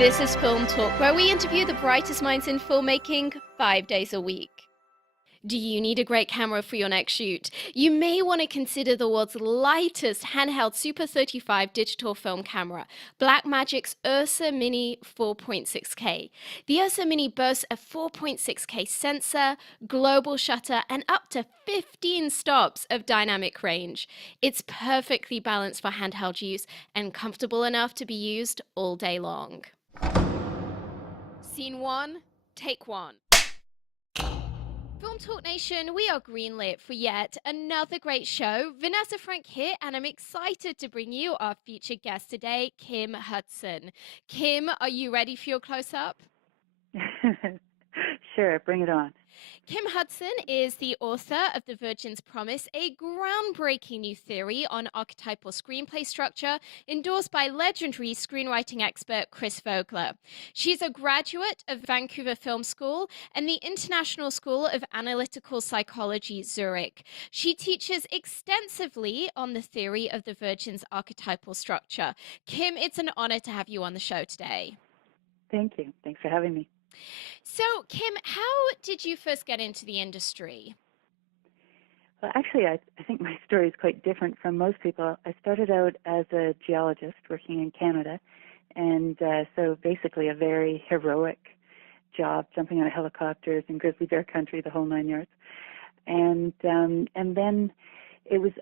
This is Film Talk, where we interview the brightest minds in filmmaking 5 days a week. Do you need a great camera for your next shoot? You may want to consider the world's lightest handheld Super 35 digital film camera, Blackmagic's Ursa Mini 4.6K. The Ursa Mini boasts a 4.6K sensor, global shutter, and up to 15 stops of dynamic range. It's perfectly balanced for handheld use and comfortable enough to be used all day long. Scene 1, take 1. Film Talk Nation, we are greenlit for yet another great show. Vanessa Frank here, and I'm excited to bring you our featured guest today, Kim Hudson. Kim, are you ready for your close-up? Sure, bring it on. Kim Hudson is the author of The Virgin's Promise, a groundbreaking new theory on archetypal screenplay structure, endorsed by legendary screenwriting expert Chris Vogler. She's a graduate of Vancouver Film School and the International School of Analytical Psychology, Zurich. She teaches extensively on the theory of the Virgin's archetypal structure. Kim, it's an honor to have you on the show today. Thank you. Thanks for having me. So, Kim, how did you first get into the industry? Well, actually, I think my story is quite different from most people. I started out as a geologist working in Canada, and so basically a very heroic job, jumping out of helicopters in grizzly bear country, the whole 9 yards. And then it was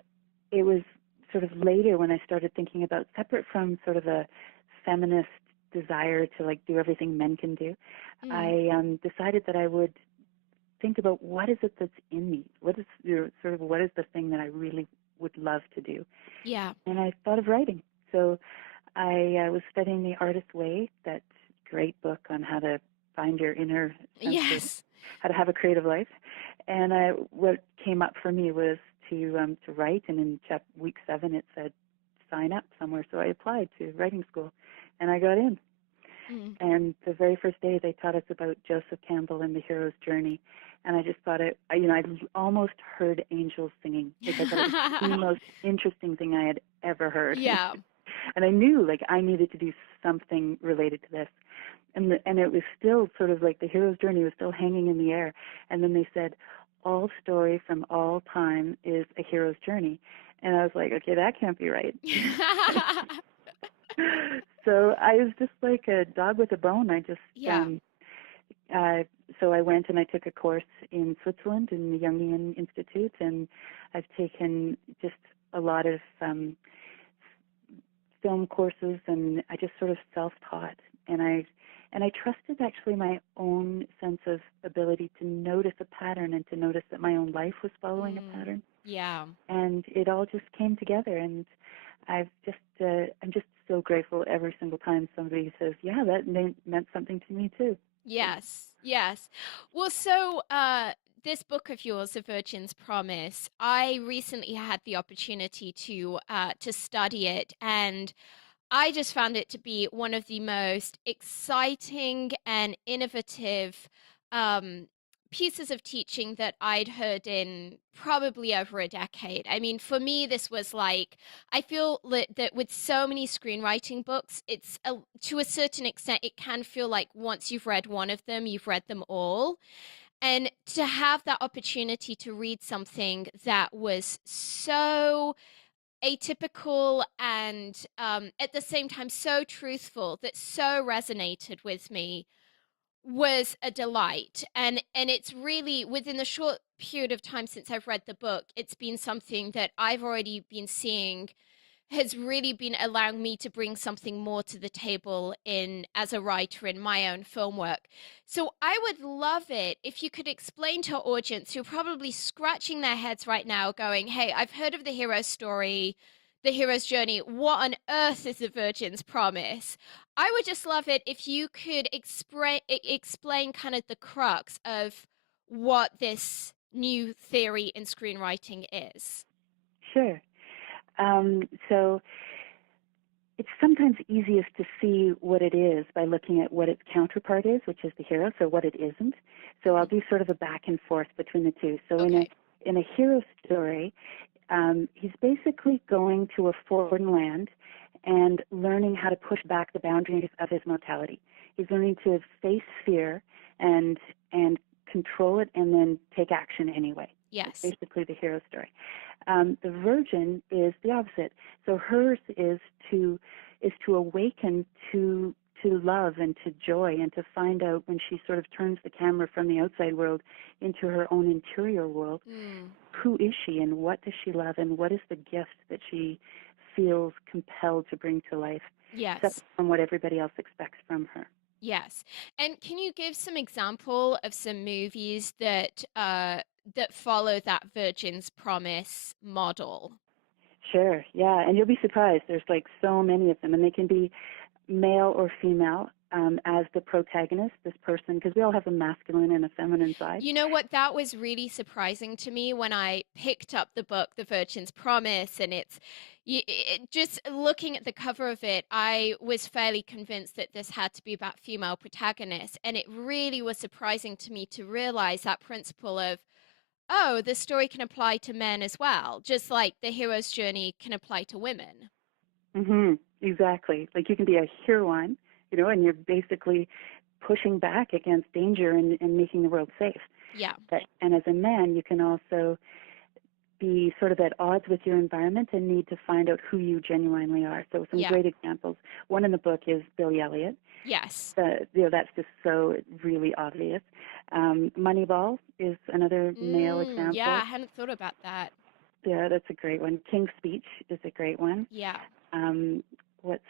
sort of later when I started thinking about, separate from sort of a feminist desire to like do everything men can do, I decided that I would think about what is it that's in me? What is the thing that I really would love to do? Yeah. And I thought of writing. So I was studying The Artist's Way, that great book on how to find your inner Yes. how to have a creative life. And what came up for me was to write, and in week 7 it said sign up somewhere. So I applied to writing school, and I got in. And the very first day they taught us about Joseph Campbell and the hero's journey, and I just thought I almost heard angels singing, because it was the most interesting thing I had ever heard. Yeah. And I knew like I needed to do something related to this, and it was still sort of like the hero's journey was still hanging in the air. And then they said, all story from all time is a hero's journey, and I was like, okay, that can't be right. So I was just like a dog with a bone. I just so I went and I took a course in Switzerland in the Jungian Institute, and I've taken just a lot of film courses, and I just sort of self-taught, and I trusted actually my own sense of ability to notice a pattern and to notice that my own life was following a pattern. Yeah. And it all just came together, and I'm just so grateful every single time somebody says, yeah, that meant something to me too. Yes. Yes. Well, so this book of yours, The Virgin's Promise, I recently had the opportunity to study it, and I just found it to be one of the most exciting and innovative pieces of teaching that I'd heard in probably over a decade. I mean, for me, this was like, I feel that with so many screenwriting books, to a certain extent, it can feel like once you've read one of them, you've read them all. And to have that opportunity to read something that was so atypical and at the same time so truthful, that so resonated with me, was a delight. And it's really, within the short period of time since I've read the book, it's been something that I've already been seeing has really been allowing me to bring something more to the table as a writer in my own film work. So I would love it if you could explain to our audience, who are probably scratching their heads right now going, hey, I've heard of the hero's story, the hero's journey. What on earth is the Virgin's Promise? I would just love it if you could explain kind of the crux of what this new theory in screenwriting is. Sure. So it's sometimes easiest to see what it is by looking at what its counterpart is, which is the hero, so what it isn't. So I'll do sort of a back and forth between the two. So in a hero story, he's basically going to a foreign land, and learning how to push back the boundaries of his mortality. He's learning to face fear and control it and then take action anyway. It's Yes. basically the hero story. The Virgin is the opposite. So hers is to awaken to love and to joy, and to find out, when she sort of turns the camera from the outside world into her own interior world, Mm. who is she and what does she love and what is the gift that she feels compelled to bring to life, Yes. separate from what everybody else expects from her. Yes. And can you give some example of some movies that that follow that Virgin's Promise model? Sure, yeah, and you'll be surprised. There's like so many of them, and they can be male or female as the protagonist, this person, because we all have a masculine and a feminine side. You know what? That was really surprising to me when I picked up the book, The Virgin's Promise, and just looking at the cover of it, I was fairly convinced that this had to be about female protagonists, and it really was surprising to me to realize that principle of, oh, the story can apply to men as well, just like the hero's journey can apply to women. Exactly. Like you can be a heroine, and you're basically pushing back against danger and making the world safe. Yeah. And as a man, you can also be sort of at odds with your environment and need to find out who you genuinely are. So some Yeah. great examples. One in the book is Billy Elliot. Yes. That's just so really obvious. Moneyball is another male Yeah, example. I hadn't thought about that. Yeah, that's a great one. King's Speech is a great one. Yeah. Um, what's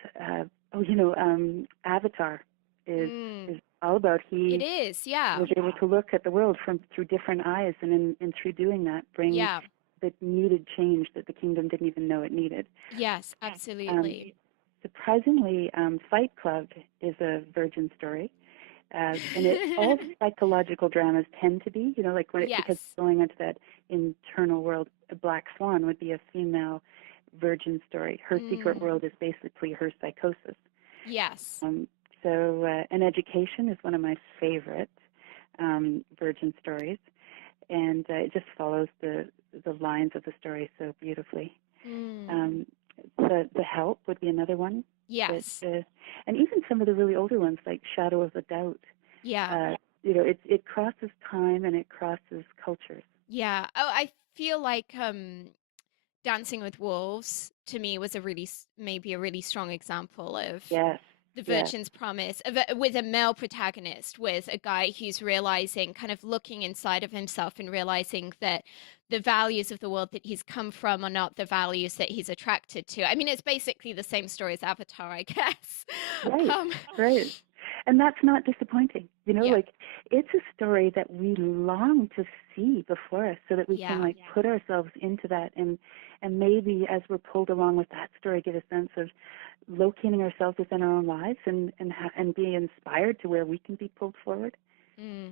Avatar is Mm. is all about, It he is, yeah. was able to look at the world through different eyes, and through doing that, bring Yeah. the needed change that the kingdom didn't even know it needed. Yes, Um, absolutely. surprisingly, Fight Club is a virgin story. And all psychological dramas tend to be, like because Yes. going into that internal world, a Black Swan would be a female virgin story. Her secret Mm. world is basically her psychosis. Yes. Um, An Education is one of my favorite virgin stories, and it just follows the lines of the story so beautifully. Mm. Um, the Help would be another one. That, Yes. and even some of the really older ones, like Shadow of a Doubt. Yeah. It crosses time and it crosses cultures. Yeah. Oh, I feel like Dancing with Wolves to me was maybe a really strong example of Yes, the yes. Virgin's Promise with a male protagonist, with a guy who's realizing, kind of looking inside of himself and realizing that the values of the world that he's come from are not the values that he's attracted to. I mean, it's basically the same story as Avatar, I guess. Right, um, right. And that's not disappointing. yeah, Like it's a story that we long to see before us, so that we can yeah, like put ourselves into that, and maybe as we're pulled along with that story, get a sense of locating ourselves within our own lives, and be inspired to where we can be pulled forward. mm.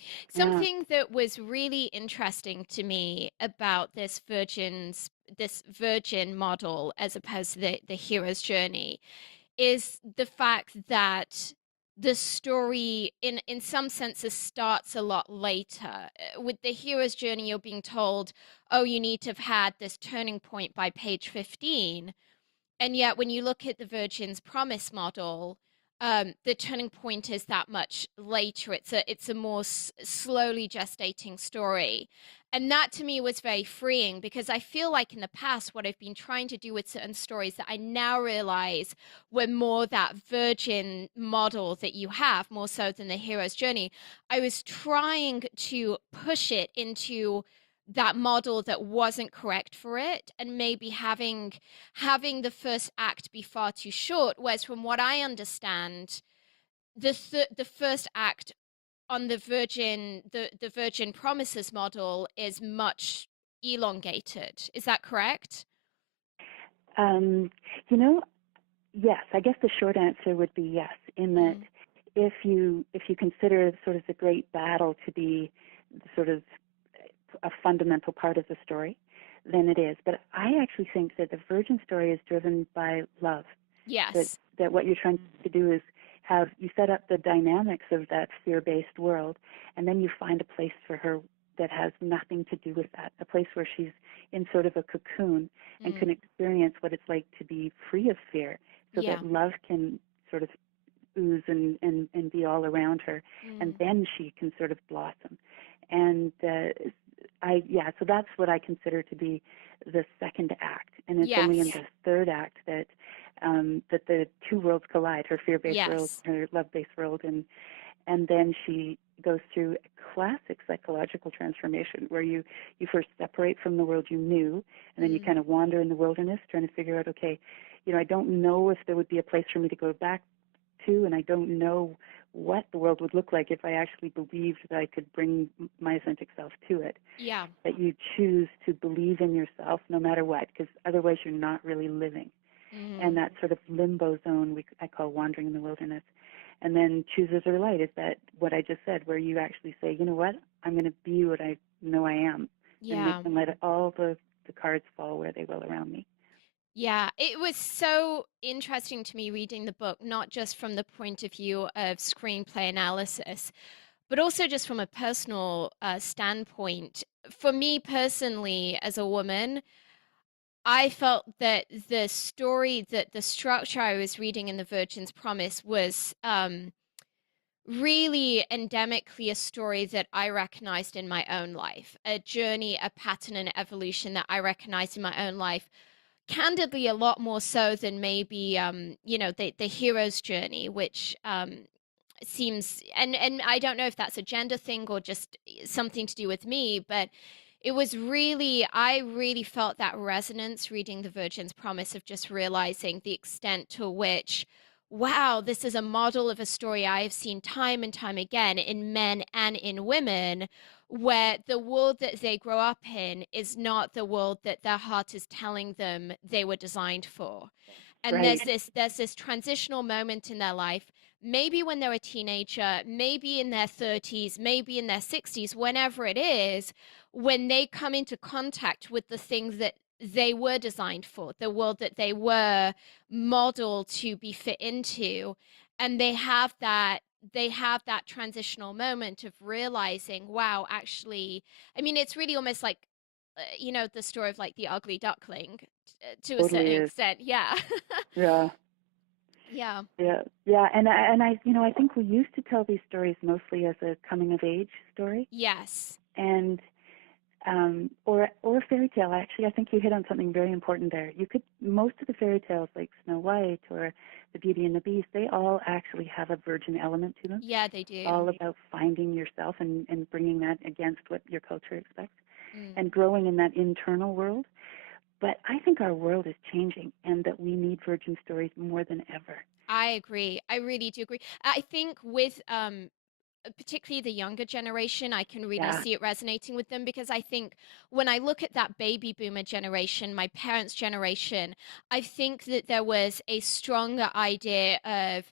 Yeah. Something that was really interesting to me about this virgin model as opposed to the hero's journey is the fact that the story in some senses starts a lot later. With the hero's journey, you're being told, oh, you need to have had this turning point by page 15. And yet when you look at the Virgin's Promise model, the turning point is that much later. It's a more slowly gestating story. And that to me was very freeing, because I feel like in the past, what I've been trying to do with certain stories that I now realize were more that virgin model that you have, more so than the hero's journey. I was trying to push it into that model that wasn't correct for it, and maybe having the first act be far too short, whereas from what I understand, the first act on the Virgin Promises model is much elongated. Is that correct? Um, you know, yes. I guess the short answer would be yes. In that, Mm. if you consider sort of the great battle to be sort of a fundamental part of the story, then it is. But I actually think that the Virgin story is driven by love. That Yes. that what you're trying to do is have you set up the dynamics of that fear-based world, and then you find a place for her that has nothing to do with that, a place where she's in sort of a cocoon and can Mm. experience what it's like to be free of fear, so Yeah. that love can sort of ooze and be all around her, and Mm. then she can sort of blossom. And so that's what I consider to be the second act, and it's only in Yes. the third act that the two worlds collide, her fear-based world, Yes. her love-based world, and then she goes through a classic psychological transformation where you first separate from the world you knew, and then you Mm. kind of wander in the wilderness trying to figure out, okay, I don't know if there would be a place for me to go back to, and I don't know what the world would look like if I actually believed that I could bring my authentic self to it. Yeah. That you choose to believe in yourself no matter what, because otherwise you're not really living. And Mm. that sort of limbo zone I call wandering in the wilderness. And then chooses or light is that what I just said, where you actually say, you know what, I'm going to be what I know I am, Yeah. and let all the cards fall where they will around me. Yeah, it was so interesting to me reading the book, not just from the point of view of screenplay analysis, but also just from a personal standpoint. For me personally, as a woman, I felt that the structure I was reading in The Virgin's Promise was really endemically a story that I recognized in my own life, a journey, a pattern, and evolution that I recognized in my own life. Candidly, a lot more so than maybe the hero's journey, which seems, and I don't know if that's a gender thing or just something to do with me, but it was really, I really felt that resonance reading The Virgin's Promise, of just realizing the extent to which, wow, this is a model of a story I have seen time and time again in men and in women, where the world that they grow up in is not the world that their heart is telling them they were designed for. And Right. there's this transitional moment in their life, maybe when they're a teenager, maybe in their 30s, maybe in their 60s, whenever it is, when they come into contact with the things that they were designed for, the world that they were modeled to be fit into, and they have that transitional moment of realizing, wow, actually, I mean, it's really almost like the story of like the ugly duckling, to a Totally certain is. extent. Yeah. Yeah. Yeah. Yeah, yeah, and I think we used to tell these stories mostly as a coming of age story, Yes. and or a fairy tale. Actually, I think you hit on something very important there. You could most of the fairy tales, like Snow White or The Beauty and the Beast, they all actually have a virgin element to them. Yeah, they It's do. all about finding yourself and bringing that against what your culture expects Mm. and growing in that internal world. But I think our world is changing, and that we need virgin stories more than ever. I agree. I really do agree. I think with particularly the younger generation, I can really Yeah. see it resonating with them, because I think when I look at that baby boomer generation, my parents' generation, I think that there was a stronger idea of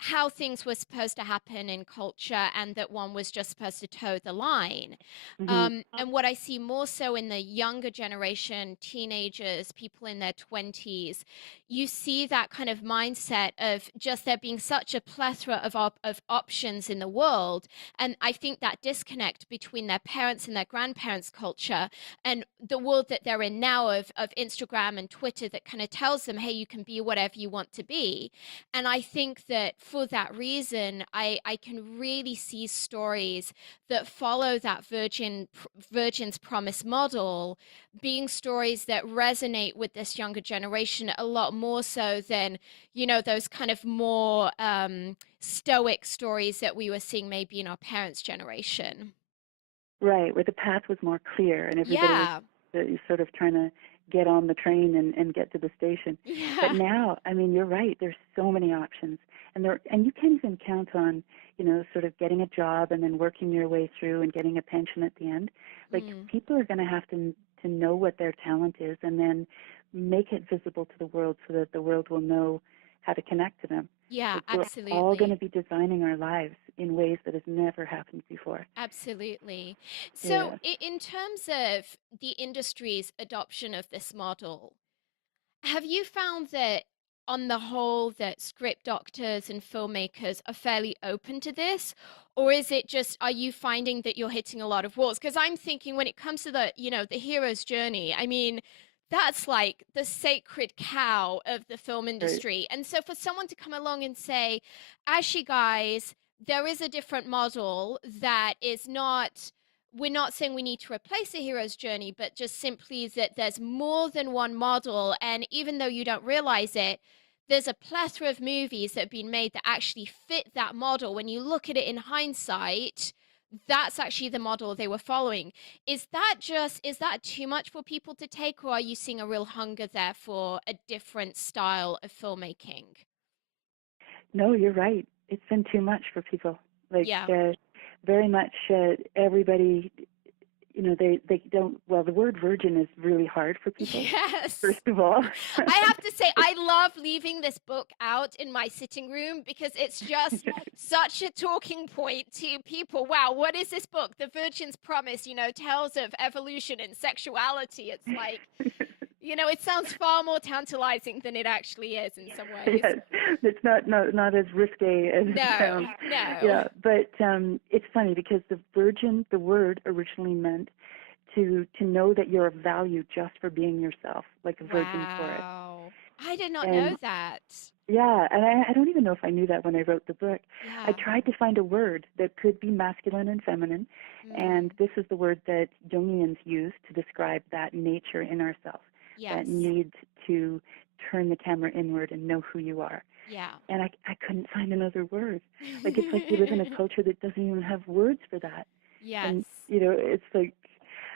how things were supposed to happen in culture, and that one was just supposed to toe the line. Mhm. And what I see more so in the younger generation, teenagers, people in their 20s, you see that kind of mindset of just there being such a plethora of options in the world. And I think that disconnect between their parents and their grandparents' culture and the world that they're in now of Instagram and Twitter, that kind of tells them, hey, you can be whatever you want to be. And I think that for that reason, I can really see stories that follow that Virgin's Promise model being stories that resonate with this younger generation a lot more so than, those kind of more stoic stories that we were seeing maybe in our parents' generation. Right, where the path was more clear and everybody was Yeah. sort of trying to get on the train and get to the station. But Yeah. now, I mean, you're right. There's so many options, and you can't even count on, sort of getting a job and then working your way through and getting a pension at the end. Like Mm. people are going to have to know what their talent is and then make it visible to the world so that the world will know how to connect to them. Yeah, Like we're all going absolutely. to be designing our lives in ways that has never happened before. Absolutely. So, Yeah. in terms of the industry's adoption of this model, have you found that on the whole that script doctors and filmmakers are fairly open to this, Or is it just, are you finding that you're hitting a lot of walls? Because I'm thinking when it comes to the, the hero's journey, I mean, that's like the sacred cow of the film Right. industry. And so for someone to come along and say, actually, guys, there is a different model that is not, we're not saying we need to replace a hero's journey, but just simply that there's more than one model. And even though you don't realize it, there's a plethora of movies that have been made that actually fit that model. When you look at it in hindsight, that's actually the model they were following. Is that too much for people to take, or are you seeing a real hunger there for a different style of filmmaking? No, you're right. It's been too much for people. Like Yeah. very much everybody, they don't. Well, the word virgin is really hard for people. Yes. First of all. I have to say, I love leaving this book out in my sitting room because it's just such a talking point to people. Wow, what is this book? The Virgin's Promise, tales of evolution and sexuality. It's like, it sounds far more tantalizing than it actually is in some ways. Yes, it's not as risque as it No, sounds. no. Yeah, but it's funny because the virgin, the word originally meant to know that you're of value just for being yourself, like a virgin forest. Wow. I did not know And that. yeah, and I don't even know if I knew that when I wrote the book. I Yeah. tried to find a word that could be masculine and feminine, and Mm. this is the word that Jungians use to describe that nature in ourselves, that Yes. need to turn the camera inward and know who you are. Yeah. And I couldn't find another word. Like it's like we live in a culture that doesn't even have words for that. Yes. And it's like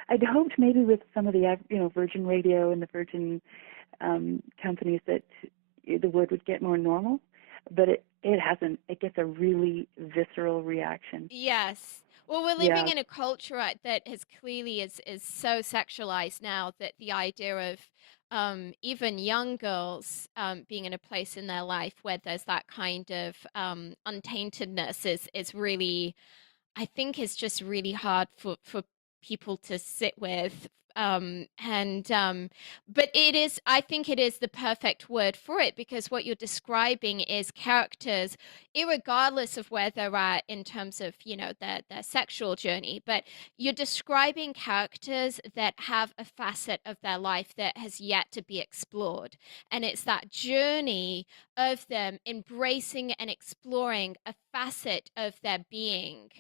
I'd hoped maybe with some of the Virgin Radio and the Virgin companies that the word would get more normal, but it hasn't. It gets a really visceral reaction. Yes. Well, we're living Yeah. in a culture that has clearly is so sexualized now that the idea of even young girls being in a place in their life where there's that kind of untaintedness is really, I think, is just really hard for people to sit with. And But I think it is the perfect word for it because what you're describing is characters, irregardless of where they're at in terms of, their sexual journey, but you're describing characters that have a facet of their life that has yet to be explored. And it's that journey of them embracing and exploring a facet of their being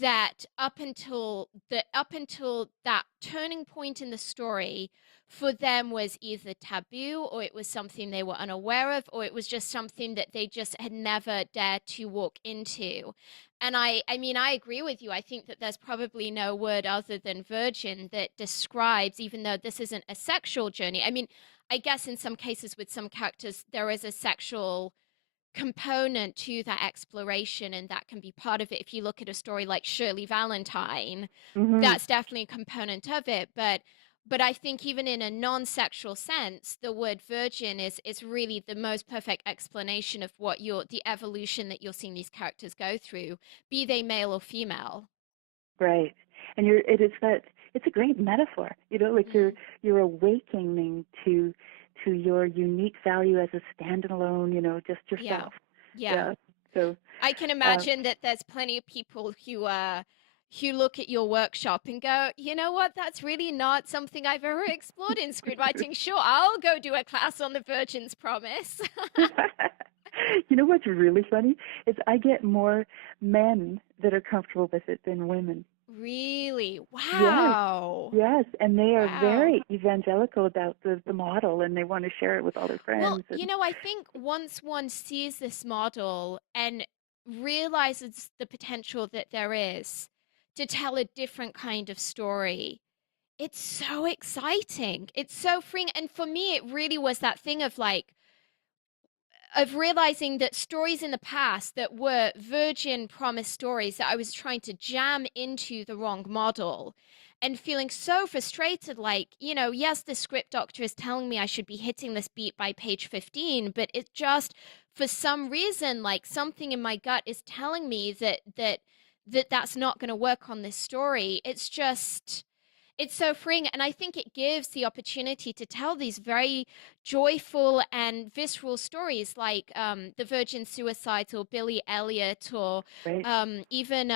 that up until that turning point in the story for them was either taboo, or it was something they were unaware of, or it was just something that they just had never dared to walk into. And I mean, I agree with you. I think that there's probably no word other than virgin that describes, even though this isn't a sexual journey. I mean, I guess in some cases with some characters there is a sexual component to that exploration, and that can be part of it. If you look at a story like Shirley Valentine, Mhm. that's definitely a component of it. But I think even in a non-sexual sense, the word virgin is really the most perfect explanation of what the evolution that you're seeing these characters go through, be they male or female. Right. And it's a great metaphor. Like Mm. you're awakening to your unique value as a standalone, just Yeah. yourself. Yeah. Yeah. So I can uh imagine that there's plenty of people who look at your workshop and go, you know what, that's really not something I've ever explored in screenwriting. Sure, I'll go do a class on the Virgin's Promise. what's really funny is I get more men that are comfortable with it than women. Really? Yes. Wow. Yes, and they are Wow. very evangelical about the model, and they want to share it with all their Well, friends. And I think once one sees this model and realizes the potential that there is to tell a different kind of story, it's so exciting. It's so freeing. And for me, it really was that thing of realizing that stories in the past that were virgin promise stories that I was trying to jam into the wrong model and feeling so frustrated. Like, yes, the script doctor is telling me I should be hitting this beat by page 15, but it just, for some reason, like something in my gut is telling me that's not going to work on this story. It's so freeing, and I think it gives the opportunity to tell these very joyful and visceral stories, like the Virgin Suicides or Billy Elliot, or Right? even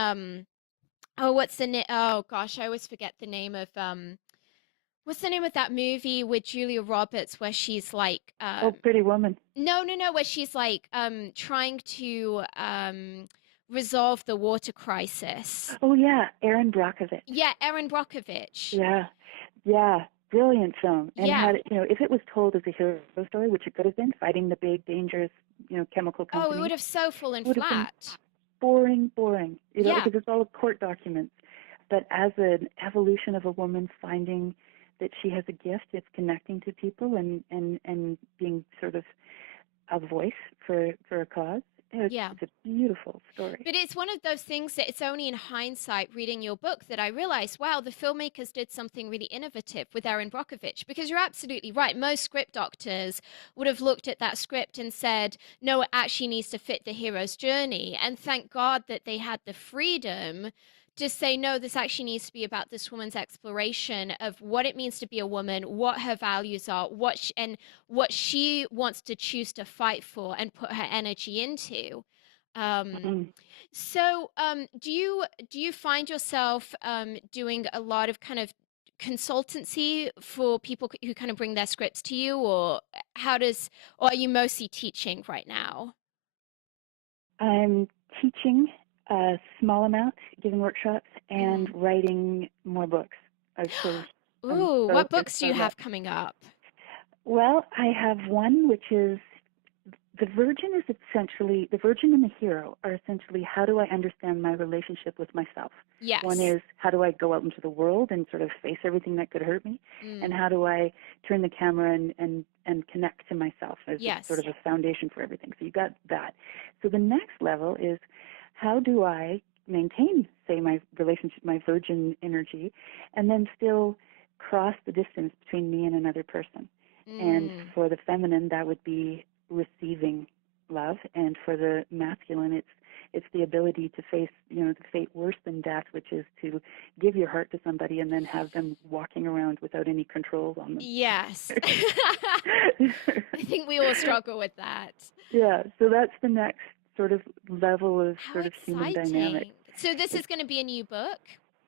oh, what's the name? Oh gosh, I always forget the name of what's the name of that movie with Julia Roberts where she's like Oh, Pretty Woman. no, no, no, where she's like trying to resolve the water crisis. Oh yeah, Aaron Brockovich. Yeah, Erin Brockovich. Yeah, yeah, brilliant film. And Yeah. if it was told as a hero story, which it could have been, fighting the big, dangerous, chemical Oh, it would companies, have so fallen it would have been flat. boring, boring. Yeah. Because it's all court documents. But as an evolution of a woman finding that she has a gift, it's connecting to people and being sort of a voice for a cause. Yeah. It's a beautiful story. But it's one of those things that it's only in hindsight reading your book that I realized, wow, the filmmakers did something really innovative with Erin Brockovich. Because you're absolutely right. Most script doctors would have looked at that script and said, no, it actually needs to fit the hero's journey. And thank God that they had the freedom to say, no, this actually needs to be about this woman's exploration of what it means to be a woman, what her values are, and what she wants to choose to fight for and put her energy into. Um, Mm. do you find yourself doing a lot of kind of consultancy for people who kind of bring their scripts to you, or or are you mostly teaching right now? I'm teaching a small amount, giving workshops, and Mm. writing more books. I'm Ooh, what focused books do you on that. have coming up? Well, I have one which is the Virgin and the hero are essentially how do I understand my relationship with myself. One Yes. is how do I go out into the world and sort of face everything that could hurt me, and Mm. how do I turn the camera and connect to myself as a sort Yes. of a foundation for everything. So you got that. So the next level is how do I maintain, say, my relationship, my virgin energy, and then still cross the distance between me and another person. And Mm. for the feminine, that would be receiving love, and for the masculine, it's the ability to face, the fate worse than death, which is to give your heart to somebody and then have them walking around without any control on them. Yes. I think we all struggle with that. Yeah, so that's the next sort of level of How sort of human dynamic. exciting. So this It's is going to be a new book?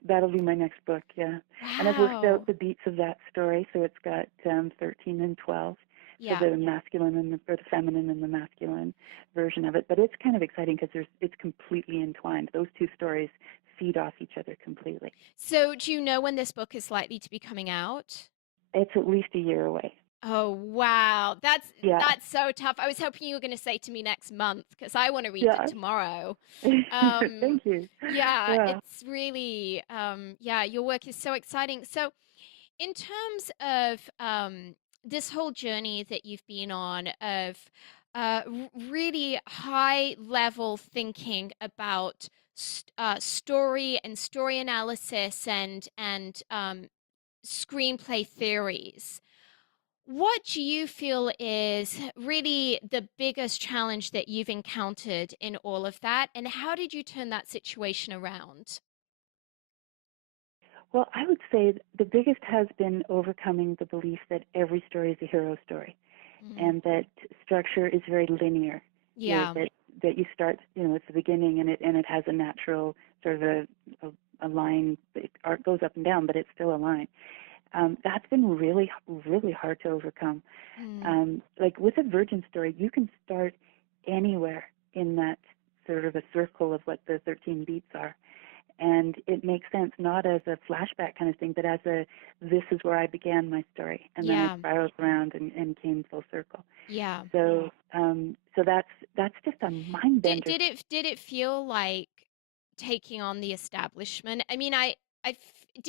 That'll be my next book, yeah. And I've worked out Wow. the beats of that story, so it's got 13 and 12 for Yeah. the masculine or the feminine and the masculine version of it. But it's kind of exciting because it's completely entwined. Those two stories feed off each other completely. So do you know when this book is likely to be coming out? It's at least a year away. Oh, wow. That's Yeah, that's so tough. I was hoping you were going to say to me next month because I want to read it yeah. tomorrow. Um, Thank you. yeah, Yeah. it's really yeah, your work is so exciting. So, in terms of this whole journey that you've been on of really high level thinking about story and story analysis and screenplay theories, what do you feel is really the biggest challenge that you've encountered in all of that, and how did you turn that situation around? Well, I would say the biggest has been overcoming the belief that every story is a hero story, Mm. and that structure is very linear. Yeah. That you start, at the beginning, and it has a natural sort of a line. Art goes up and down, but it's still a line. That's been really really hard to overcome. Mm. Like with a virgin story, you can start anywhere in that sort of a circle of what the 13 beats are, and it makes sense not as a flashback kind of thing, but as a this is where I began my story, and then I Yeah. spiraled around and came full circle. Yeah. So that's just a mind Did bender. did it did it feel like taking on the establishment? I mean,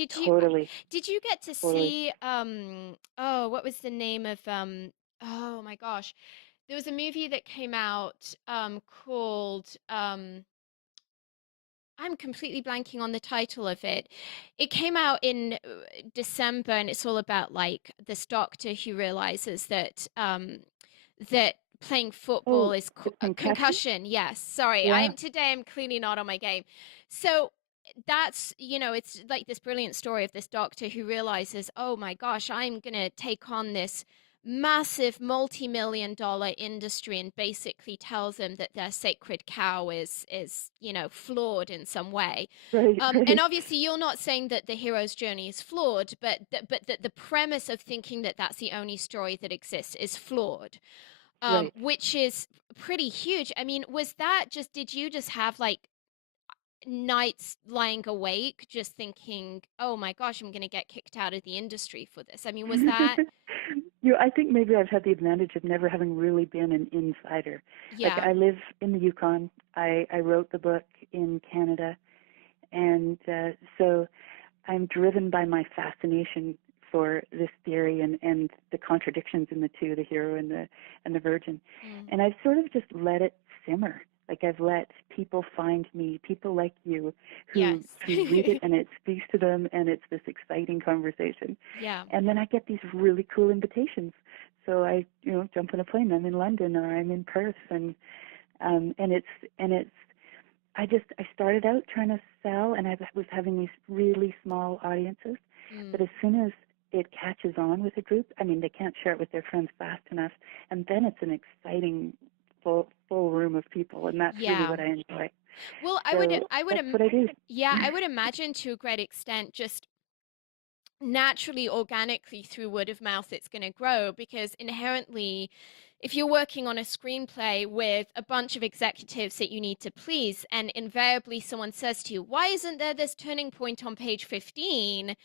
Totally, did you get to totally. see oh, what was the name of oh my gosh. There was a movie that came out called I'm completely blanking on the title of it. It came out in December, and it's all about like this doctor who realizes that playing football Oh, is the a concussion. concussion. Yes, sorry. Yeah. I'm clearly not on my game. So that's, it's like this brilliant story of this doctor who realizes, oh my gosh, I'm going to take on this massive multi-million dollar industry, and basically tells them that their sacred cow is flawed in some way. Right, And right, obviously you're not saying that the hero's journey is flawed, but that the premise of thinking that that's the only story that exists is flawed, right. which is pretty huge. I mean, did you just have like nights lying awake just thinking, oh my gosh, I'm going to get kicked out of the industry for this? I mean, was that? I think maybe I've had the advantage of never having really been an insider. Like Yeah. I live in the Yukon. I wrote the book in Canada, and so I'm driven by my fascination for this theory and the contradictions in the two, the hero and the virgin. Mm. And I've sort of just let it simmer. Like I've let people find me, people like you, Yes. who read it and it speaks to them and it's this exciting conversation. Yeah. And then I get these really cool invitations. So I, jump on a plane. I'm in London or I'm in Perth, and it's I started out trying to sell, and I was having these really small audiences. But Mm. as soon as it catches on with a group, I mean, they can't share it with their friends fast enough, and then it's an exciting full room of people, and that's really Yeah. what I enjoy. Well, So that's what I do. yeah, I would imagine to a great extent just naturally, organically through word of mouth, it's going to grow because inherently, if you're working on a screenplay with a bunch of executives that you need to please, and invariably someone says to you, why isn't there this turning point on page 15?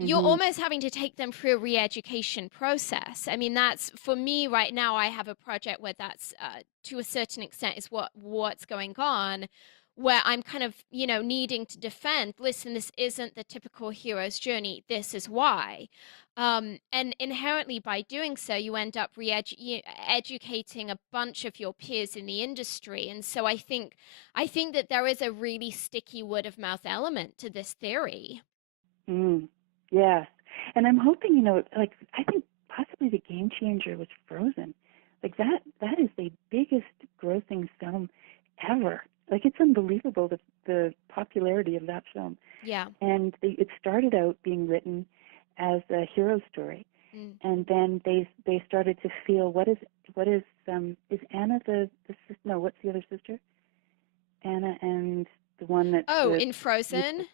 You're Mhm. almost having to take them through a re-education process. I mean, that's for me right now. I have a project where that's to a certain extent is what's going on, where I'm kind of needing to defend. Listen, this isn't the typical hero's journey. This is why. And inherently, by doing so, you end up educating a bunch of your peers in the industry. And so I think that there is a really sticky word of mouth element to this theory. Mm. Yes. And I'm hoping, like I think possibly the game changer was Frozen. Like that is the biggest grossing film ever. Like it's unbelievable the popularity of that film. Yeah. And it started out being written as a hero story, Mm. and then they started to feel is Anna the sister? No, what's the other sister? Anna and the one that's Oh, the in Frozen,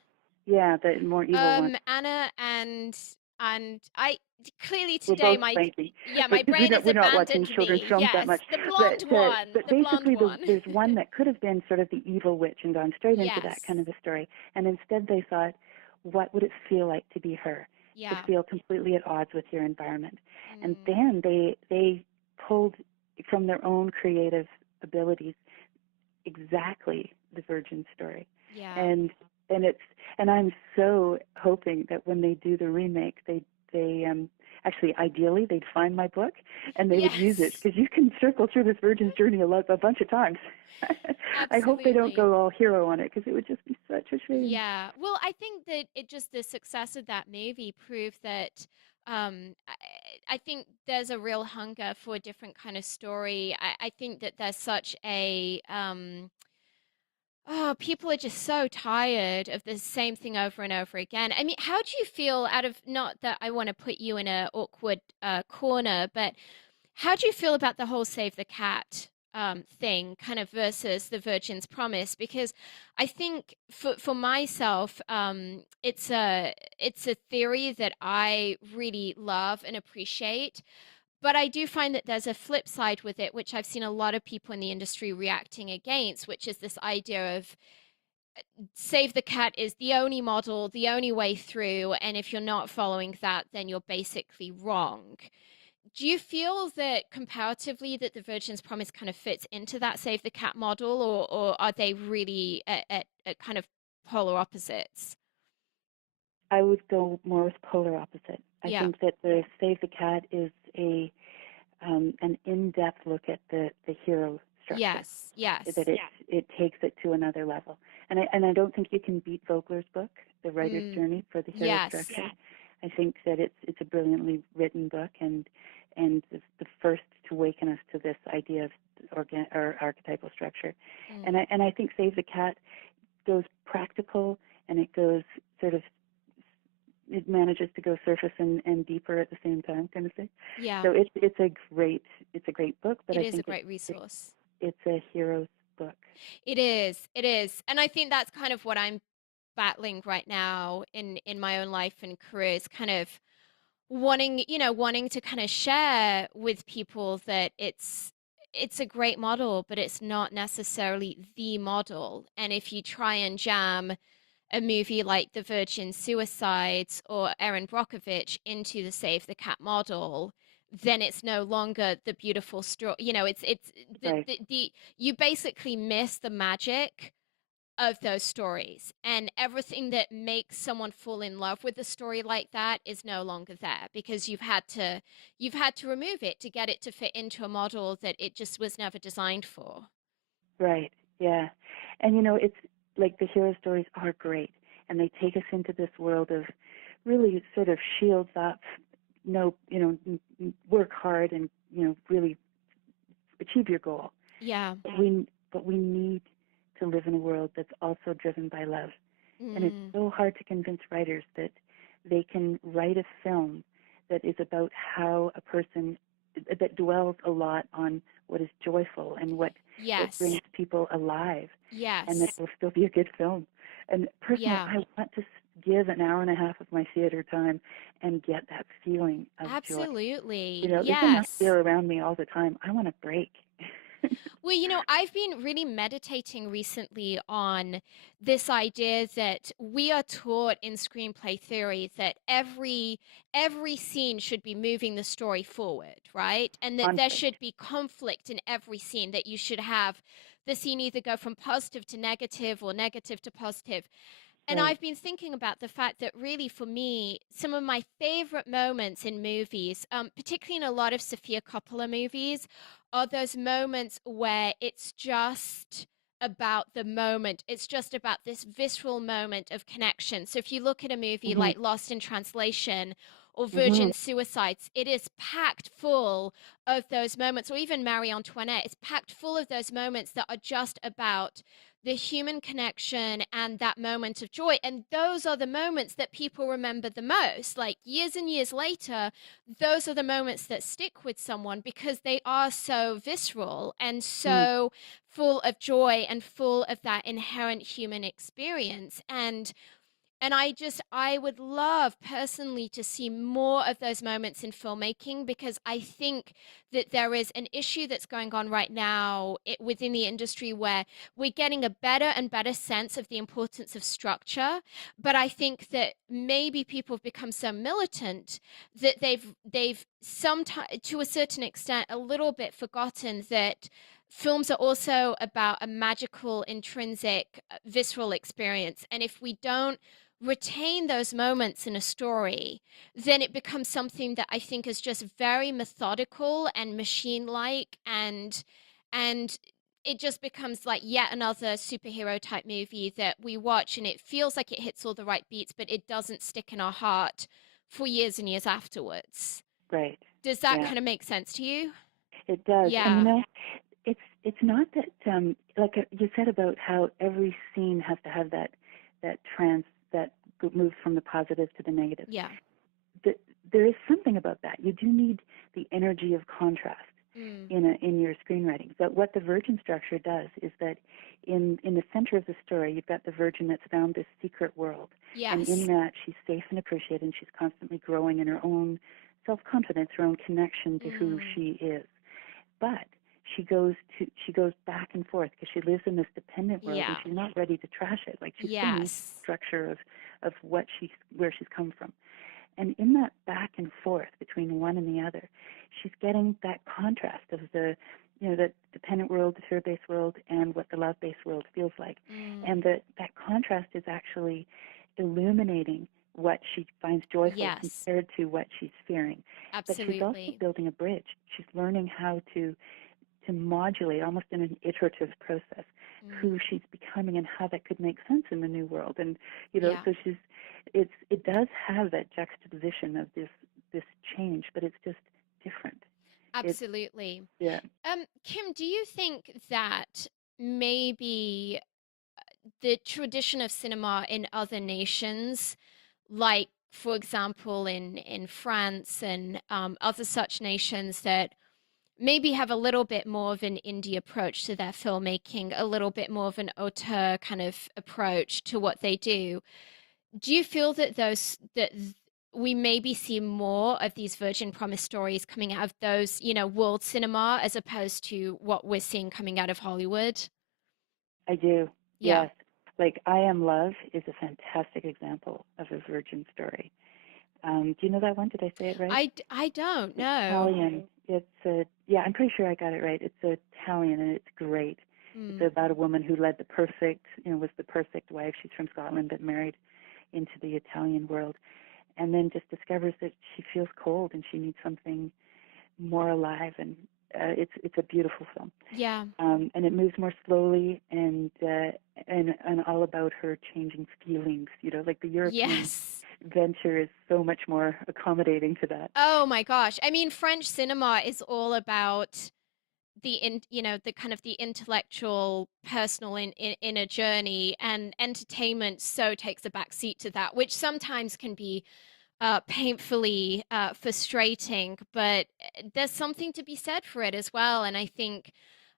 yeah, the more evil one. Anna and I clearly We're today both my blanking, yeah, my but because brain has we're not watching abandoned children's me. films that Yes, much. the blonde one, But the blonde basically, one. there's one that could have been sort of the evil witch and gone straight into that Yes. kind of a story, and instead they thought, what would it feel like to be her? To Yeah. feel completely at odds with your environment, and Mm. then they pulled from their own creative abilities exactly the virgin story, Yeah. and and it's and I'm so hoping that when they do the remake, they actually ideally they'd find my book and they would use it Yes. because you can circle through this virgin's journey a bunch of times. I hope they don't Absolutely. go all hero on it because it would just be such a shame. Yeah. Well, I think that the success of that movie proved that I think there's a real hunger for a different kind of story. I think that there's such a oh, people are just so tired of the same thing over and over again. I mean, how do you feel out of, not that I want to put you in a awkward corner, but how do you feel about the whole Save the Cat thing, kind of versus the Virgin's Promise? Because I think for myself, it's a theory that I really love and appreciate. But I do find that there's a flip side with it, which I've seen a lot of people in the industry reacting against, which is this idea of Save the Cat is the only model, the only way through, and if you're not following that, then you're basically wrong. Do you feel that comparatively that the Virgin's Promise kind of fits into that Save the Cat model, or are they really at kind of polar opposites? I would go more with polar opposite. I Yeah. think that the Save the Cat is an in-depth look at the hero structure. Yes. Yes. That it takes it to another level. And I don't think you can beat Vogler's book, The Writer's Mm. Journey for the hero Yes. structure. I think that it's a brilliantly written book and the first to awaken us to this idea of or archetypal structure. Mm. And I think Save the Cat goes practical and it goes sort of, it manages to go surface and deeper at the same time, kind of thing. Yeah, So it's a great book, but it I is a think great resource. it's a hero's book. It is. It is. And I think that's kind of what I'm battling right now in my own life and career is kind of wanting to kind of share with people that it's a great model, but it's not necessarily the model. And if you try and jam a movie like The Virgin Suicides or Erin Brockovich into the Save the Cat model, then it's no longer the beautiful story. It's Right, the you basically miss the magic of those stories, and everything that makes someone fall in love with a story like that is no longer there because you've had to remove it to get it to fit into a model that it just was never designed for. right, yeah. And it's like the hero stories are great, and they take us into this world of really sort of shields up, no, work hard and really achieve your goal. Yeah. But we need to live in a world that's also driven by love. And it's Mm. so hard to convince writers that they can write a film that is about how a person that dwells a lot on what is joyful and what Yes. brings people alive, and that Yes. will still be a good film. And personally, Yeah. I want to give an hour and a half of my theater time and get that feeling of joy. Absolutely. There's enough Yes. fear around me all the time. I want a break. Well, I've been really meditating recently on this idea that we are taught in screenplay theory that every scene should be moving the story forward, right? And that there Conflict. should be conflict in every scene, that you should have the scene either go from positive to negative or negative to positive. And Right. I've been thinking about the fact that really for me, some of my favorite moments in movies, particularly in a lot of Sofia Coppola movies, are those moments where it's just about the moment. It's just about this visceral moment of connection. So if you look at a movie Mhm. like Lost in Translation or Mhm. Virgin Suicides, it is packed full of those moments, or even Marie Antoinette, it's packed full of those moments that are just about the human connection and that moment of joy. And those are the moments that people remember the most. Like years and years later, those are the moments that stick with someone because they are so visceral and Mm. so full of joy and full of that inherent human experience. And I would love personally to see more of those moments in filmmaking, because I think that there is an issue that's going on right now within the industry where we're getting a better and better sense of the importance of structure. But I think that maybe people have become so militant that they've sometimes, to a certain extent, a little bit forgotten that films are also about a magical, intrinsic, visceral experience. And if we don't retain those moments in a story, then it becomes something that I think is just very methodical and machine-like, and it just becomes like yet another superhero type movie that we watch and it feels like it hits all the right beats, but it doesn't stick in our heart for years and years afterwards. Right. Does that Yeah. kind of make sense to you? It does. And Yeah. it's not that like you said about how every scene has to have that trans that moves from the positive to the negative. Yeah. Th- there is something about that. You do need the energy of contrast Mm. in your screenwriting. But what the Virgin structure does is that in the center of the story, you've got the Virgin that's found this secret world, and in Yes. that she's safe and appreciated, and she's constantly growing in her own self-confidence, her own connection to who Mm. she is. But she goes back and forth because she lives in this dependent world, and Yeah. she's not ready to trash it. Like she still needs the Yes. structure of where she's come from. And in that back and forth between one and the other, she's getting that contrast of the dependent world, the fear-based world, and what the love-based world feels like. Mm. And that contrast is actually illuminating what she finds joyful Yes. compared to what she's fearing. But she's also Absolutely. building a bridge. She's learning how to modulate almost in an iterative process who Mm. she's becoming and how that could make sense in the new world. And Yeah. so it does have that juxtaposition of this change, but it's just different. It's Absolutely. yeah. Kim, do you think that maybe the tradition of cinema in other nations, like for example in France and other such nations that maybe have a little bit more of an indie approach to their filmmaking, a little bit more of an auteur kind of approach to what they do. Do you feel that we maybe see more of these Virgin Promise stories coming out of those, world cinema as opposed to what we're seeing coming out of Hollywood? I do, Yeah. yes. Like I Am Love is a fantastic example of a virgin story. Do you know that one? Did I say it right? I don't know. Italian. Yeah, I'm pretty sure I got it right. It's Italian and it's great. It's Mm. about a woman who led the perfect, was the perfect wife. She's from Scotland but married into the Italian world, and then just discovers that she feels cold and she needs something more alive. And it's a beautiful film, Yeah. and it moves more slowly and all about her changing feelings. Like the European Yes. venture is so much more accommodating to that. Oh my gosh. I mean, French cinema is all about the kind of the intellectual personal in a journey, and entertainment so takes a back seat to that, which sometimes can be painfully frustrating, but there's something to be said for it as well. And I think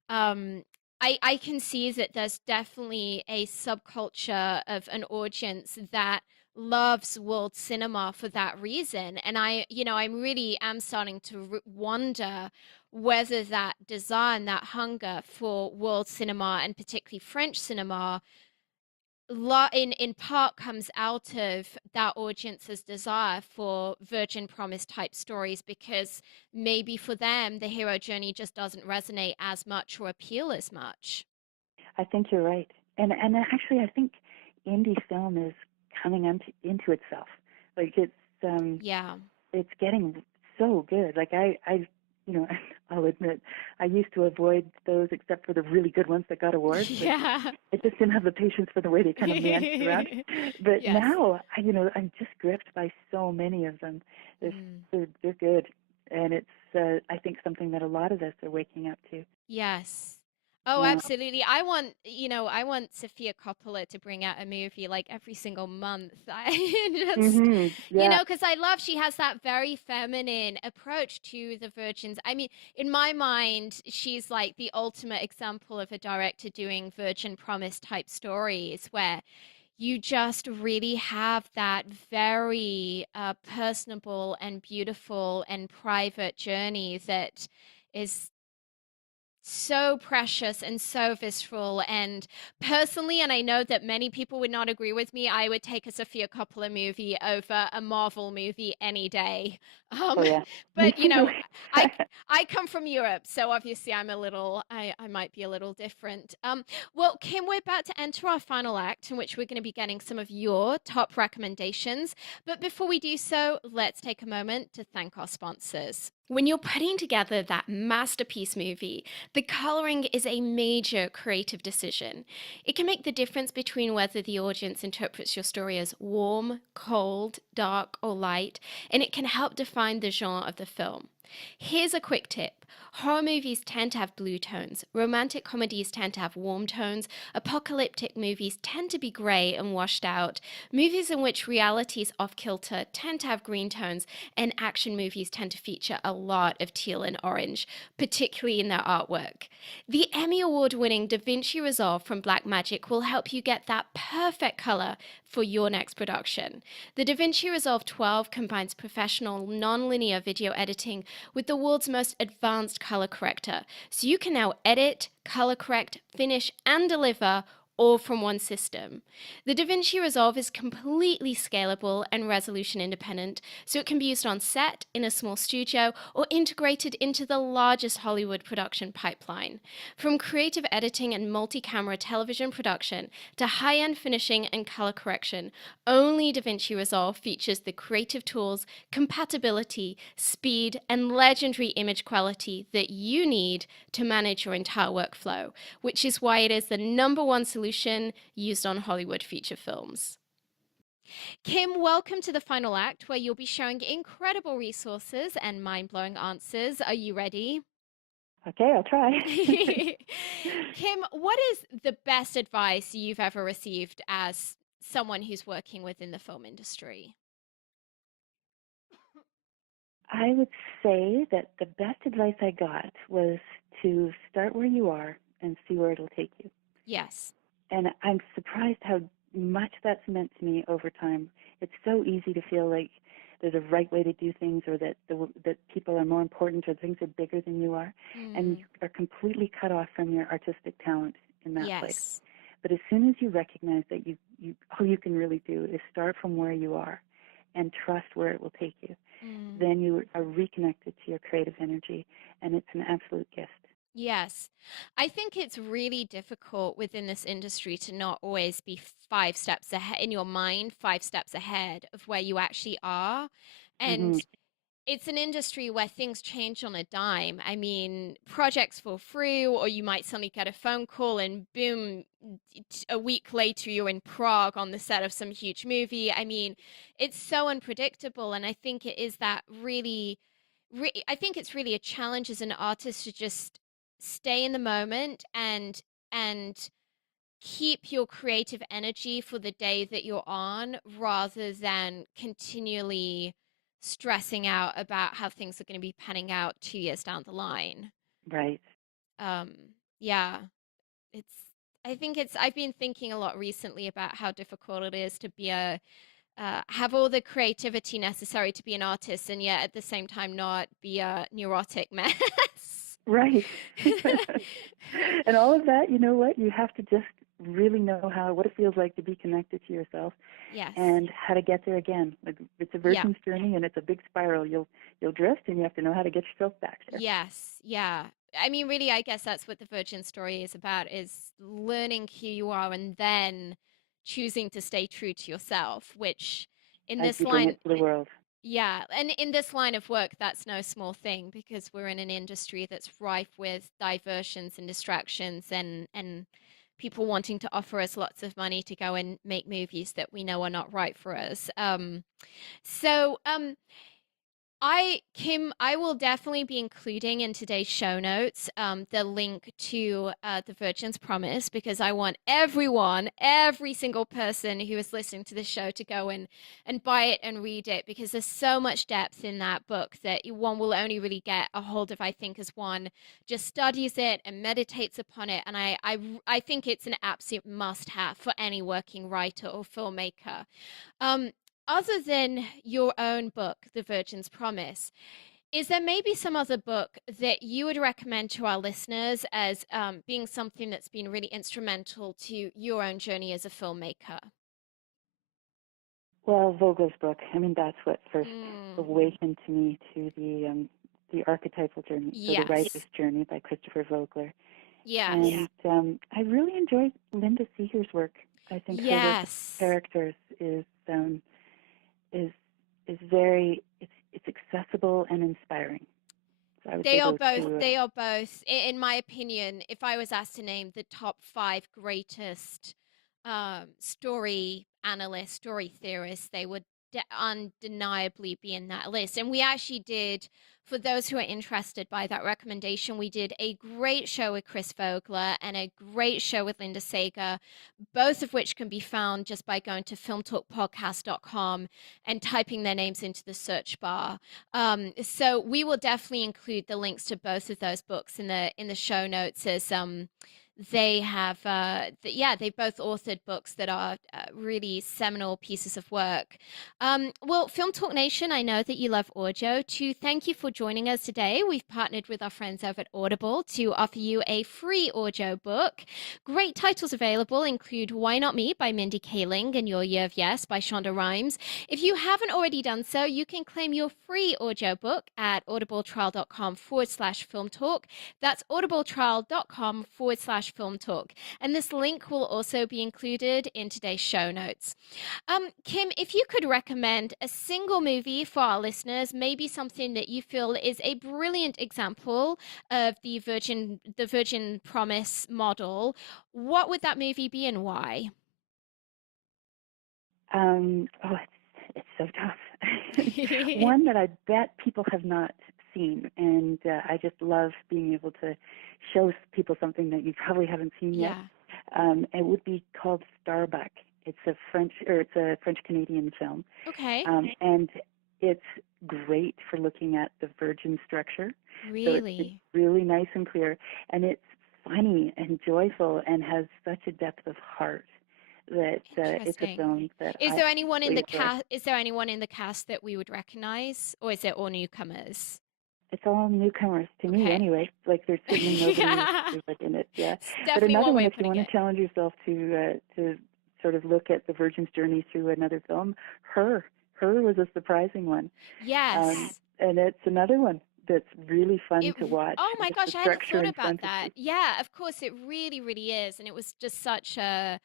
um, I can see that there's definitely a subculture of an audience that loves world cinema for that reason. And I'm really am starting to wonder whether that desire and that hunger for world cinema and particularly French cinema in part comes out of that audience's desire for Virgin Promise type stories, because maybe for them the hero journey just doesn't resonate as much or appeal as much. I think you're right, and actually, I think indie film is coming into itself. Like um, Yeah. it's getting so good. Like you know, I'll admit, I used to avoid those except for the really good ones that got awards. Like Yeah. I just didn't have the patience for the way they kind of meandered around. But Yes. now, I'm just gripped by so many of them. Mm. They're good, and it's I think something that a lot of us are waking up to. Yes. Oh, Yeah. absolutely. I want Sophia Coppola to bring out a movie like every single month. I just, Yeah. because I love she has that very feminine approach to the virgins. I mean, in my mind, she's like the ultimate example of a director doing Virgin Promise type stories where you just really have that very personable and beautiful and private journey that is so precious and so visceral. And personally, and I know that many people would not agree with me, I would take a Sofia Coppola movie over a Marvel movie any day. Oh Um, yeah. Me but too. I I come from Europe, so obviously I might be a little different. Well, Kim, we're about to enter our final act in which we're going to be getting some of your top recommendations. But before we do so, let's take a moment to thank our sponsors. When you're putting together that masterpiece movie, the coloring is a major creative decision. It can make the difference between whether the audience interprets your story as warm, cold, dark, or light, and it can help define the genre of the film. Here's a quick tip. Horror movies tend to have blue tones, romantic comedies tend to have warm tones, apocalyptic movies tend to be grey and washed out, movies in which reality is off kilter tend to have green tones, and action movies tend to feature a lot of teal and orange, particularly in their artwork. The Emmy Award winning Da Vinci Resolve from Blackmagic will help you get that perfect color for your next production. The Da Vinci Resolve 12 combines professional non-linear video editing with the world's most advanced color corrector, so you can now edit, color correct, finish, and deliver all from one system. The DaVinci Resolve is completely scalable and resolution independent, so it can be used on set, in a small studio, or integrated into the largest Hollywood production pipeline. From creative editing and multi-camera television production to high-end finishing and color correction, only DaVinci Resolve features the creative tools, compatibility, speed, and legendary image quality that you need to manage your entire workflow, which is why it is the #1 solution used on Hollywood feature films. Kim, welcome to the final act where you'll be showing incredible resources and mind blowing answers. Are you ready? Okay, I'll try. Kim, what is the best advice you've ever received as someone who's working within the film industry? I would say that the best advice I got was to start where you are and see where it'll take you. Yes. And I'm surprised how much that's meant to me over time. It's so easy to feel like there's a right way to do things, or that people are more important, or things are bigger than you are, and you Mm, are completely cut off from your artistic talent in that place. yes. But as soon as you recognize that all you can really do is start from where you are and trust where it will take you, Mm. then you are reconnected to your creative energy, and it's an absolute gift. Yes. I think it's really difficult within this industry to not always be 5 steps ahead in your mind, 5 steps ahead of where you actually are. Hmm. And it's an industry where things change on a dime. I mean, projects fall through, or you might suddenly get a phone call and boom, a week later you're in Prague on the set of some huge movie. I mean, it's so unpredictable. And I think it is that really, I think it's really a challenge as an artist to just stay in the moment and keep your creative energy for the day that you're on rather than continually stressing out about how things are going to be panning out 2 years down the line. Right. Um, yeah, it's, I think I've been thinking a lot recently about how difficult it is to be have all the creativity necessary to be an artist and yet at the same time not be a neurotic mess. Right. And all of that, you know what? You have to just really know what it feels like to be connected to yourself Yes. and how to get there again. Like, it's a Yeah. virgin's journey and it's a big spiral. You'll drift and you have to know how to get yourself back there. Yes, yeah. I mean, really, I guess that's what the Virgin story is about, is learning who you are and then choosing to stay true to yourself, which in As this you bring line, it to the world. yeah, and in this line of work, that's no small thing because we're in an industry that's rife with diversions and distractions and people wanting to offer us lots of money to go and make movies that we know are not right for us. So, Kim, I will definitely be including in today's show notes the link to The Virgin's Promise because I want everyone, every single person who is listening to this show to go and buy it and read it because there's so much depth in that book that one will only really get a hold of, I think, as one just studies it and meditates upon it. And I think it's an absolute must have for any working writer or filmmaker. Um, Other than your own book, The Virgin's Promise, is there maybe some other book that you would recommend to our listeners as being something that's been really instrumental to your own journey as a filmmaker? Well, Vogler's book. I mean, that's what first Mm, awakened to me to the archetypal journey, so the writer's yes. journey by Christopher Vogler. Yes. And I really enjoyed Linda Seeger's work. I think her work with Yes. characters is is very it's accessible and inspiring. So I would say They are those both, two. in my opinion, if I was asked to name the top 5 greatest story analysts, story theorists, they would undeniably be in that list. And we actually did, for those who are interested by that recommendation, we did a great show with Chris Vogler and a great show with Linda Sager, both of which can be found just by going to filmtalkpodcast.com and typing their names into the search bar. So we will definitely include the links to both of those books in the show notes as they have yeah, they've both authored books that are really seminal pieces of work. Well, Film Talk Nation, I know that you love audio. To thank you for joining us today, we've partnered with our friends over at Audible to offer you a free audio book. Great titles available include Why Not Me by Mindy Kaling and Your Year of Yes by Shonda Rhimes. If you haven't already done so, you can claim your free audiobook at audibletrial.com/film talk. That's audibletrial.com/film talk. And this link will also be included in today's show notes. Kim, if you could recommend a single movie for our listeners, maybe something that you feel is a brilliant example of the Virgin Promise model, what would that movie be and why? Oh, it's so tough. One that I bet people have not seen, and I just love being able to show people something that you probably haven't seen yet. Yeah. It would be called Starbuck. It's a French Canadian film, Okay. and it's great for looking at the virgin structure. So it's Really really nice and clear, and it's funny and joyful and has such a depth of heart that it's a interesting. film that Is I there anyone in absolutely the adore. cast? Is there anyone in the cast that we would recognize, or is it all newcomers? It's all newcomers to me Okay. anyway. Like there's certainly nobody Yeah. who's like in it. Yeah, It's but definitely another one one, way if of you putting want it. to challenge yourself to sort of look at the Virgin's journey through another film, her was a surprising one, Yes. and it's another one that's really fun It, to watch. oh my Just the gosh, I hadn't structure thought and about that. fantasies. Yeah, of course, it really, really is. And it was just such a,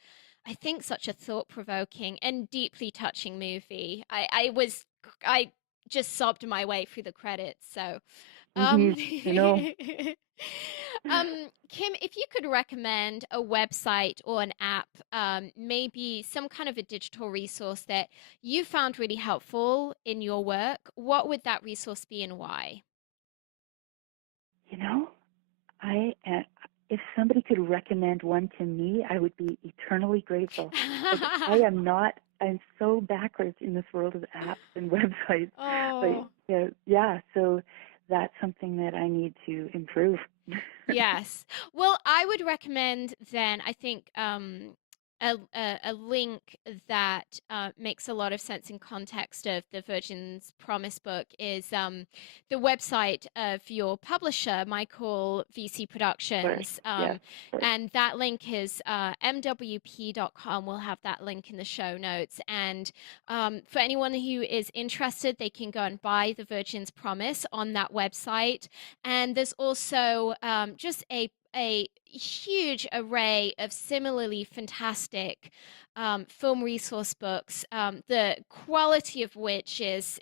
I think, such a thought-provoking and deeply touching movie. I just sobbed my way through the credits. So, Hmm. um, I know. Kim, if you could recommend a website or an app, maybe some kind of a digital resource that you found really helpful in your work, what would that resource be and why? You know, I if somebody could recommend one to me, I would be eternally grateful. Like I am not. I'm so backwards in this world of apps and websites. Like Oh, yeah. So that's something that I need to improve. yes. Well, I would recommend then, I think, a link that makes a lot of sense in context of the Virgin's Promise book is the website of your publisher, Michael VC Of course. Productions. Yes. Of course. And that link is mwp.com. We'll have that link in the show notes. And for anyone who is interested, they can go and buy the Virgin's Promise on that website. And there's also just a huge array of similarly fantastic film resource books, the quality of which is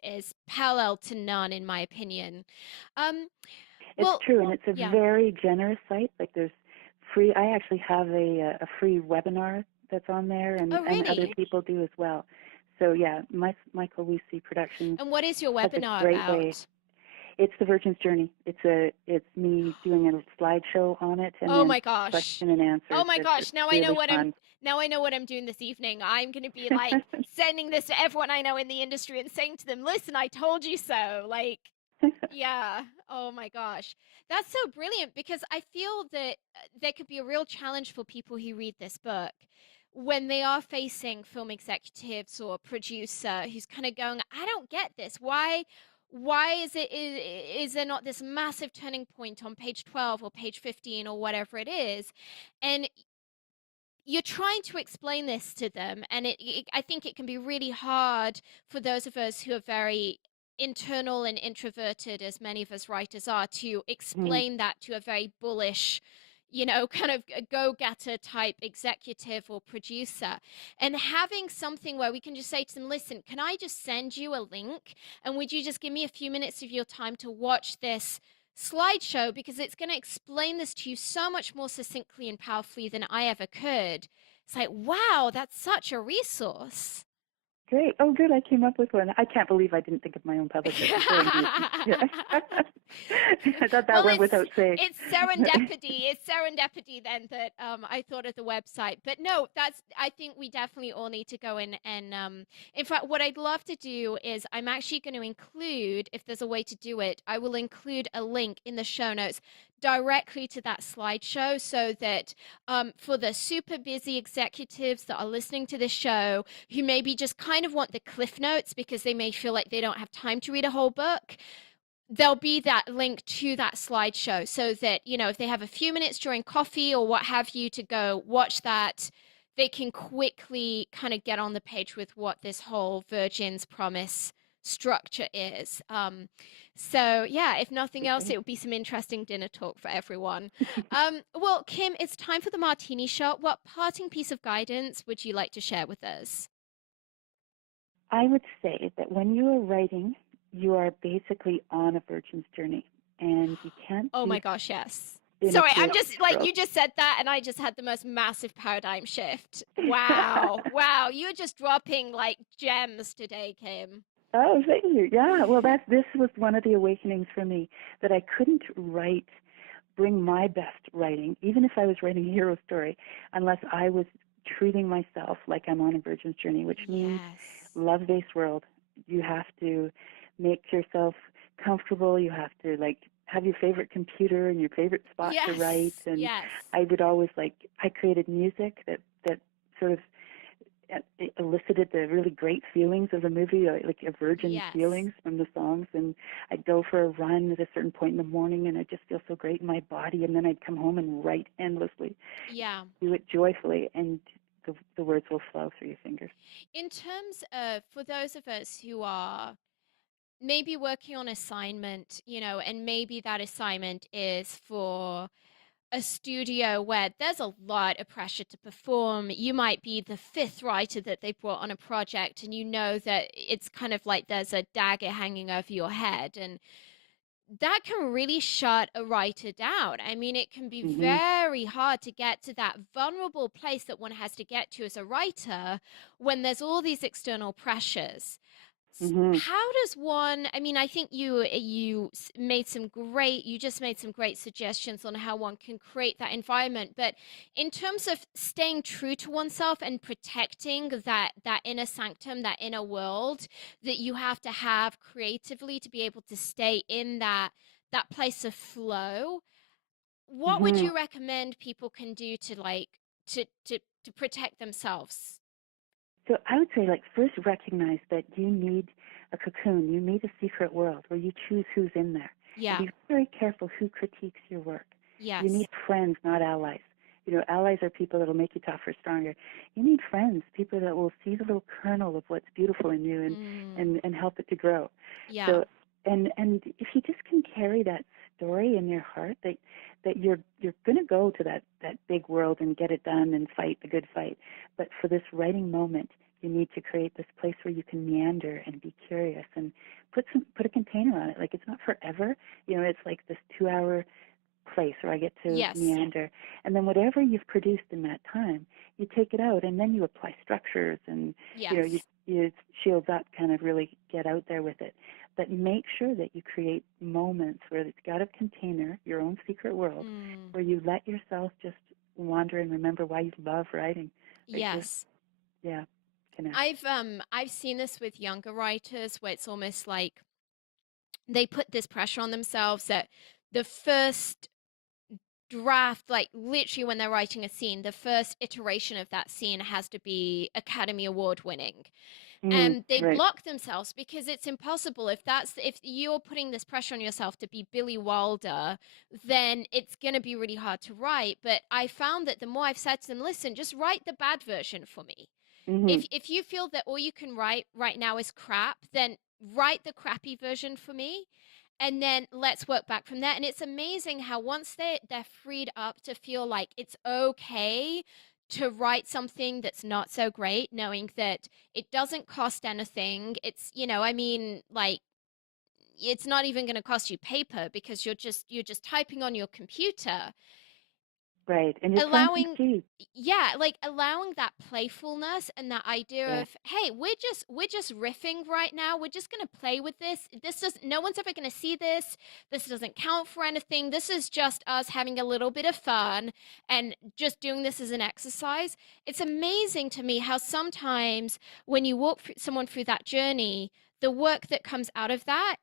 parallel to none, in my opinion. Um, It's well, true, and it's a yeah. very generous site. Like there's free. I actually have a free webinar that's on there, Oh, and other really? people do as well. So yeah, Michael Weesey Productions And what is your has a webinar great way. about? It's the Virgin's Journey. It's me doing a slideshow on it, and Oh then my gosh. question and Oh answers. my It's gosh. Now I know really what I'm fun. now I know what I'm doing this evening. I'm going to be like sending this to everyone I know in the industry and saying to them, "Listen, I told you so." Like, yeah. Oh my gosh. That's so brilliant because I feel that there could be a real challenge for people who read this book when they are facing film executives or producer who's kind of going, I don't get this. Why is there not this massive turning point on page 12 or page 15 or whatever it is? And you're trying to explain this to them, and I think it can be really hard for those of us who are very internal and introverted, as many of us writers are, to Mhm. explain that to a very bullish, you know, kind of a go-getter type executive or producer. And having something where we can just say to them, listen, can I just send you a link, and would you just give me a few minutes of your time to watch this slideshow, because it's going to explain this to you so much more succinctly and powerfully than I ever could. It's like, wow, that's such a resource. Great. Oh, good. I came up with one. I can't believe I didn't think of my own publisher. So engaging. Yeah. I thought that Well, went without saying. it's serendipity. It's serendipity then that I thought of the website. But no, that's I think we definitely all need to go in and in fact, what I'd love to do is I'm actually going to include, if there's a way to do it, I will include a link in the show notes directly to that slideshow so that for the super busy executives that are listening to this show who maybe just kind of want the cliff notes because they may feel like they don't have time to read a whole book, there'll be that link to that slideshow so that, you know, if they have a few minutes during coffee or what have you to go watch that, they can quickly kind of get on the page with what this whole Virgin's Promise structure is. So yeah, if nothing else, it would be some interesting dinner talk for everyone. Well, Kim, it's time for the martini shot. What parting piece of guidance would you like to share with us? I would say that when you are writing, you are basically on a virgin's journey, and you can't Oh my do gosh, yes. in a Sorry, I'm creative just like, world. you just said that, and I just had the most massive paradigm shift. Wow. Wow. You're just dropping like gems today, Kim. Oh, thank you. Yeah, well, this was one of the awakenings for me, that I couldn't bring my best writing, even if I was writing a hero story, unless I was treating myself like I'm on a virgin's journey, which means Yes. love-based world. You have to make yourself comfortable. You have to like have your favorite computer and your favorite spot to write. Yes. And Yes. I would always I created music that sort of it elicited the really great feelings of the movie, like a virgin's Yes. feelings from the songs. And I'd go for a run at a certain point in the morning, and I'd just feel so great in my body. And then I'd come home and write endlessly, Yeah. do it joyfully, and the words will flow through your fingers. In terms of, for those of us who are maybe working on assignment, and maybe that assignment is for a studio where there's a lot of pressure to perform. You might be the fifth writer that they brought on a project, and you know that it's kind of like there's a dagger hanging over your head. And that can really shut a writer down. I mean, it can be Mhm. very hard to get to that vulnerable place that one has to get to as a writer when there's all these external pressures. Mhm. How does one, I mean, I think you just made some great suggestions on how one can create that environment. But in terms of staying true to oneself and protecting that inner sanctum, that inner world that you have to have creatively to be able to stay in that place of flow, what would Mhm. you recommend people can do to to protect themselves? So I would say, first recognize that you need a cocoon. You need a secret world where you choose who's in there, and Yeah. be very careful who critiques your work. You need Yes. friends, not allies. Allies are people that'll make you tougher, stronger. You need friends, people that will see the little kernel of what's beautiful in you, and Mm, and and help it to grow. yeah. So, and if you just can carry that story in your heart, that you're going to go to that big world and get it done and fight the good fight. But for this writing moment, you need to create this place where you can meander and be curious, and put a container on it. Like, it's not forever. It's like this 2 hour place where I get to Yes. meander. And then whatever you've produced in that time, you take it out, and then you apply structures, and you Yes. you shields up, kind of really get out there with it. But make sure that you create moments where it's got a container, your own secret world, Mm, where you let yourself just wander and remember why you love writing. Like, just, yes. yeah, connect. I've seen this with younger writers where it's almost like they put this pressure on themselves that the first draft, like literally when they're writing a scene, the first iteration of that scene has to be Academy Award winning. And they Right. block themselves because it's impossible. If you're putting this pressure on yourself to be Billy Wilder, then it's going to be really hard to write. But I found that the more I've said to them, listen, just write the bad version for me. Mhm. If you feel that all you can write right now is crap, then write the crappy version for me, and then let's work back from there. And it's amazing how once they're freed up to feel like it's okay to write something that's not so great, knowing that it doesn't cost anything. It's, I mean, like, it's not even going to cost you paper because you're just typing on your computer. Right. And you're planting Allowing, seeds. yeah, like allowing that playfulness and that idea Yeah. of, hey, we're just riffing right now, we're just going to play with this does no one's ever going to see this doesn't count for anything, this is just us having a little bit of fun and just doing this as an exercise. It's amazing to me how sometimes when you walk someone through that journey, the work that comes out of that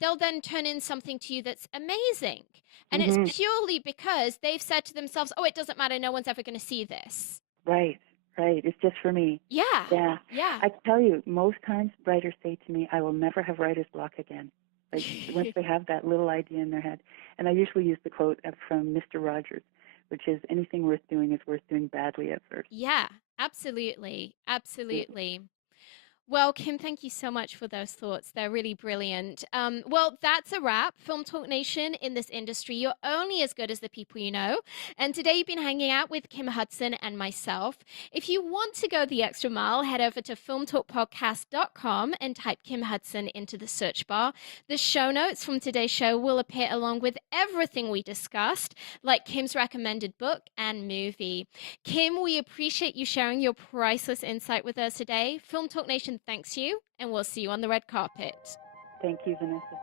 they'll then turn in something to you that's amazing, and it's Mhm. purely because they've said to themselves, oh, it doesn't matter. No one's ever going to see this. Right. Right. It's just for me. Yeah. Yeah. Yeah. I tell you, most times writers say to me, "I will never have writer's block again." Like, once they have that little idea in their head. And I usually use the quote from Mr. Rogers, which is, "Anything worth doing is worth doing badly at first." Yeah. Absolutely. Absolutely. Well, Kim, thank you so much for those thoughts. They're really brilliant. Well, that's a wrap. Film Talk Nation, in this industry, you're only as good as the people you know. And today you've been hanging out with Kim Hudson and myself. If you want to go the extra mile, head over to filmtalkpodcast.com and type Kim Hudson into the search bar. The show notes from today's show will appear along with everything we discussed, like Kim's recommended book and movie. Kim, we appreciate you sharing your priceless insight with us today. Film Talk Nation Thanks you, and we'll see you on the red carpet. Thank you, Vanessa.